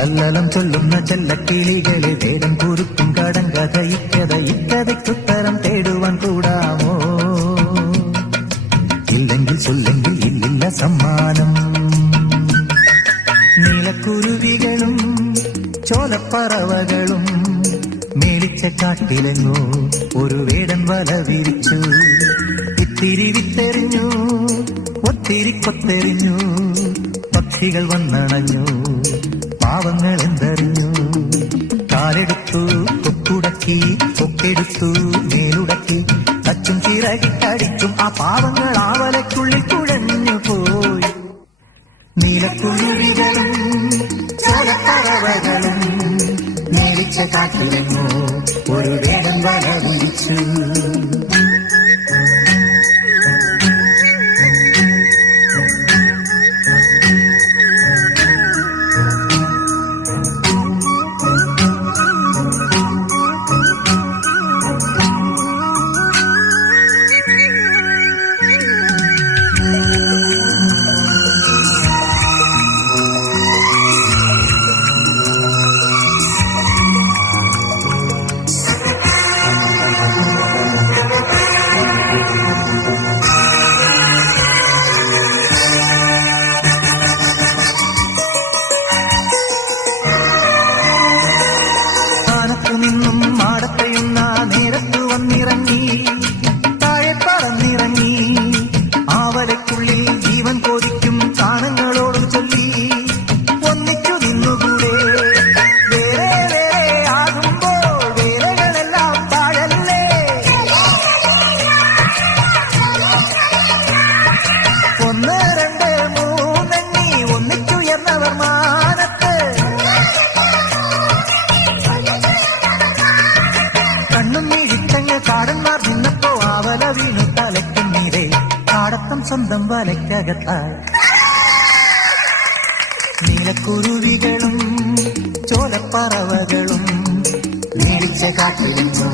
ലല്ലലം ചൊല്ലുന്ന ചെല്ലക്കിളികളെ വേദം കുറുക്കും കടങ്കഥ ഇക്കഥയ്ക്കുത്തരം തേടുവാൻ കൂടാമോ? ഇല്ലെങ്കിൽ ചൊല്ലെങ്കിൽ ഇല്ലില്ല സമ്മാനം. നീലക്കുരുവികളും ചോലപ്പറവകളും മേളിച്ച കാട്ടിലെങ്ങോ ഒരു വേടൻ വല വിരിച്ചു. ഇത്തിരി വിത്തെറിഞ്ഞു, ഒത്തിരി കൊത്തെറിഞ്ഞു, പക്ഷികൾ വന്നണഞ്ഞു, പാവങ്ങൾ എന്തറിഞ്ഞു. കാലെടുത്തു, കൊക്കുടക്കി, കൊക്കെടുത്തു, മേലുടക്കി, തച്ചും ചിറകിട്ടടിച്ചും ആ പാവങ്ങൾ ആവലയ്ക്കുള്ളിൽ കുഴഞ്ഞു പോയി. നീലക്കുരുവികളും ചോലപ്പറവകളും മേടിച്ച കാട്ടിലെങ്ങോ ഒരു വേടൻ വല വിരിച്ചു. നിന്നും മാടത്തെയുന്ന നേരത്തു വന്നിറങ്ങി, താഴെ പറന്നിറങ്ങി, ആവലയ്ക്കുള്ളിൽ ജീവൻ കൊതിക്കും കാനങ്ങളോട് ചൊല്ലി, ഒന്നിച്ചു നിന്നുകൂടെ വേറെ വേറെ ആകുമ്പോൾ വേലകളെല്ലാം പാഴല്ലേ. ഒന്ന് രണ്ട് മൂന്നെണ്ണി ഒന്നിച്ചുയർന്നവർ മാനത്ത്. കണ്ണും മിഴിച്ചങ്ങ് കാടന്മാർ നിന്നപ്പോ ആവല വീണു തലയ്ക്കുന്നീരേ, കാടത്തം സ്വന്തം വലയ്ക്കകത്തായി. നീലക്കുരുവികളും ചോലപ്പറവകളും മേടിച്ച കാട്ടിലെങ്ങോ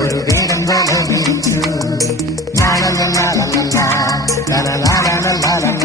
ഒരു വേടൻ വല വിരിച്ചു. ലാ ലാ ലാ ലാ ലാ ലാ ലാ ലാ ലാ ലാ ലാ ലാ.